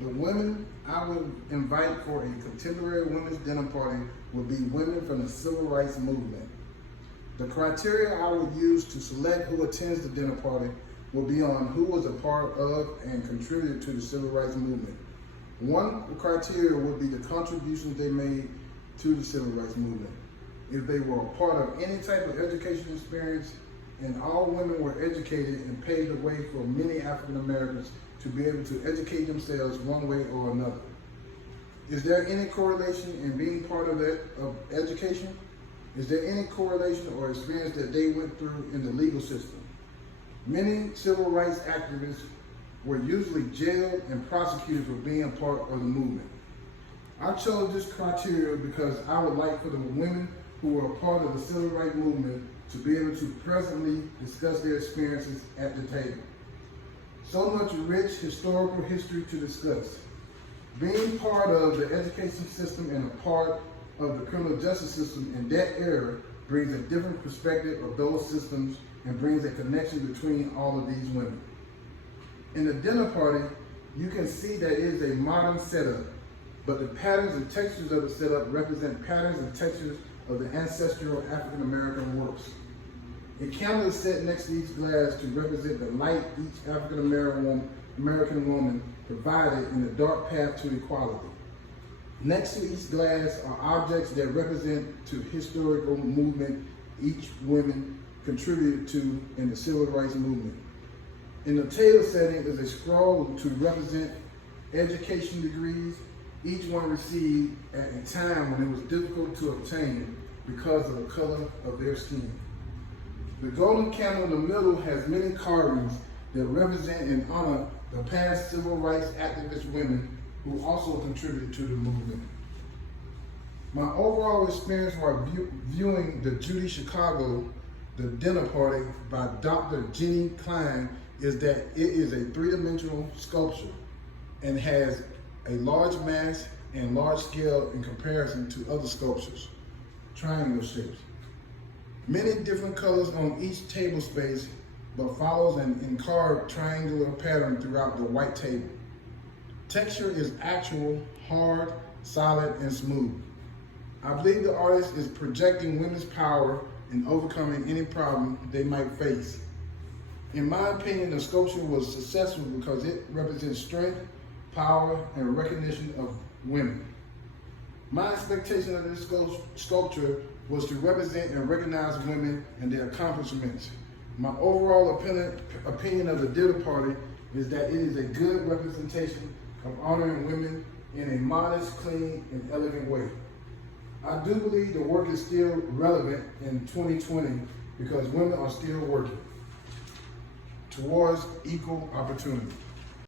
The women I would invite for a contemporary women's dinner party would be women from the civil rights movement. The criteria I would use to select who attends the dinner party will be on who was a part of and contributed to the civil rights movement. One criteria would be the contributions they made to the civil rights movement. If they were a part of any type of education experience, and all women were educated and paved the way for many African Americans to be able to educate themselves one way or another. Is there any correlation in being part of education? Is there any correlation or experience that they went through in the legal system? Many civil rights activists were usually jailed and prosecuted for being part of the movement. I chose this criteria because I would like for the women who were a part of the civil rights movement to be able to presently discuss their experiences at the table. So much rich historical history to discuss. Being part of the education system and a part of the criminal justice system in that era brings a different perspective of those systems and brings a connection between all of these women. In the dinner party, you can see that it is a modern setup, but the patterns and textures of the setup represent patterns and textures of the ancestral African American works. A candle is set next to each glass to represent the light each African American woman provided in the dark path to equality. Next to each glass are objects that represent to historical movement each woman contributed to in the civil rights movement. In the table setting is a scroll to represent education degrees each one received at a time when it was difficult to obtain because of the color of their skin. The golden candle in the middle has many carvings that represent and honor the past civil rights activist women who also contributed to the movement. My overall experience while viewing the Judy Chicago, the dinner party by Dr. Jenny Klein, is that it is a three-dimensional sculpture and has a large mass and large scale in comparison to other sculptures, triangle shapes. Many different colors on each table space, but follows an carved triangular pattern throughout the white table. Texture is actual, hard, solid, and smooth. I believe the artist is projecting women's power in overcoming any problem they might face. In my opinion, the sculpture was successful because it represents strength, power, and recognition of women. My expectation of this sculpture was to represent and recognize women and their accomplishments. My overall opinion of the dinner party is that it is a good representation of honoring women in a modest, clean, and elegant way. I do believe the work is still relevant in 2020 because women are still working towards equal opportunity.